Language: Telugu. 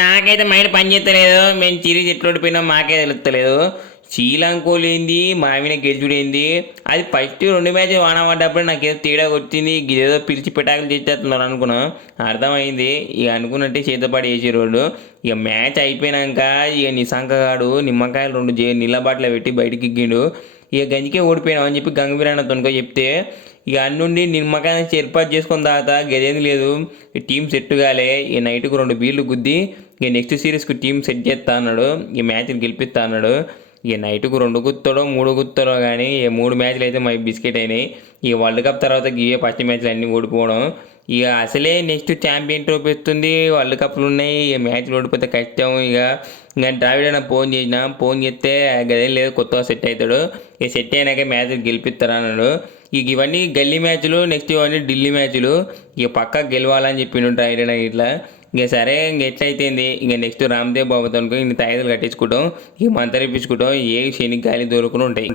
నాకైతే మైండ్ పనిచేస్తలేదు మేము చిరి చెట్లు ఓడిపోయినా మాకే తెలుస్తలేదు. శ్రీలంకోలు ఏంది? మావిన గెలుచుడేంది అది ఫస్ట్ రెండు మ్యాచ్ వాన పడ్డప్పుడు నాకేదో తేడా వచ్చింది ఏదో పిలిచి పెటాకులు చేసేస్తున్నారు అనుకున్నాం. అర్థమైంది. ఇక అనుకున్నట్టే చేతపాటు చేసే రోడ్డు ఇక మ్యాచ్ అయిపోయినాక ఇక నిశాంకగాడు నిమ్మకాయలు రెండు జే నీళ్ళ బాటిల్ పెట్టి బయటికి ఎక్కిండు. ఇక గంజికే ఓడిపోయినావు అని చెప్పి గంగవీరన్న తొనుకో చెప్తే ఇక అన్నుండి నిమ్మకాయ ఏర్పాటు చేసుకున్న తర్వాత గదేం లేదు. టీం సెట్ కాలే. ఈ నైట్కు రెండు బీర్లు గుద్ది ఇక నెక్స్ట్ సిరీస్కి టీం సెట్ చేస్తా అన్నాడు. ఈ మ్యాచ్ని గెలిపిస్తా అన్నాడు. ఇక నైట్కు రెండు గుత్తడో మూడు గుత్తడో కానీ ఈ మూడు మ్యాచ్లు అయితే మా బిస్కెట్ అయినాయి. ఈ వరల్డ్ కప్ తర్వాత ఇవే ఫస్ట్ మ్యాచ్లు అన్నీ ఓడిపోవడం. ఇక అసలే నెక్స్ట్ ఛాంపియన్ ట్రోఫీ వస్తుంది. వరల్డ్ కప్లు ఉన్నాయి. ఈ మ్యాచ్లు ఓడిపోతే కష్టం. ఇక ఇంకా ద్రావిడ అయినా ఫోన్ చేసిన ఫోన్ చేస్తే గదేం లేదు కొత్తగా సెట్ అవుతాడు. ఇక సెట్ అయినాక మ్యాచ్ గెలిపిస్తారు అన్నాడు. ఇక ఇవన్నీ గల్లీ మ్యాచ్లు నెక్స్ట్ ఇవన్నీ ఢిల్లీ మ్యాచ్లు. ఇక పక్క గెలవాలని చెప్పిండు ద్రావిడ ఇట్లా. ఇక సరే ఇంక ఎట్లయితేంది? ఇక నెక్స్ట్ రామ్దేవ్ బాబుతో ఇంక తాయిదాలు కట్టించుకుంటాం ఇక మంతరిపించుకుంటాం ఏ శని గాలి దొరుకుని ఉంటాయి.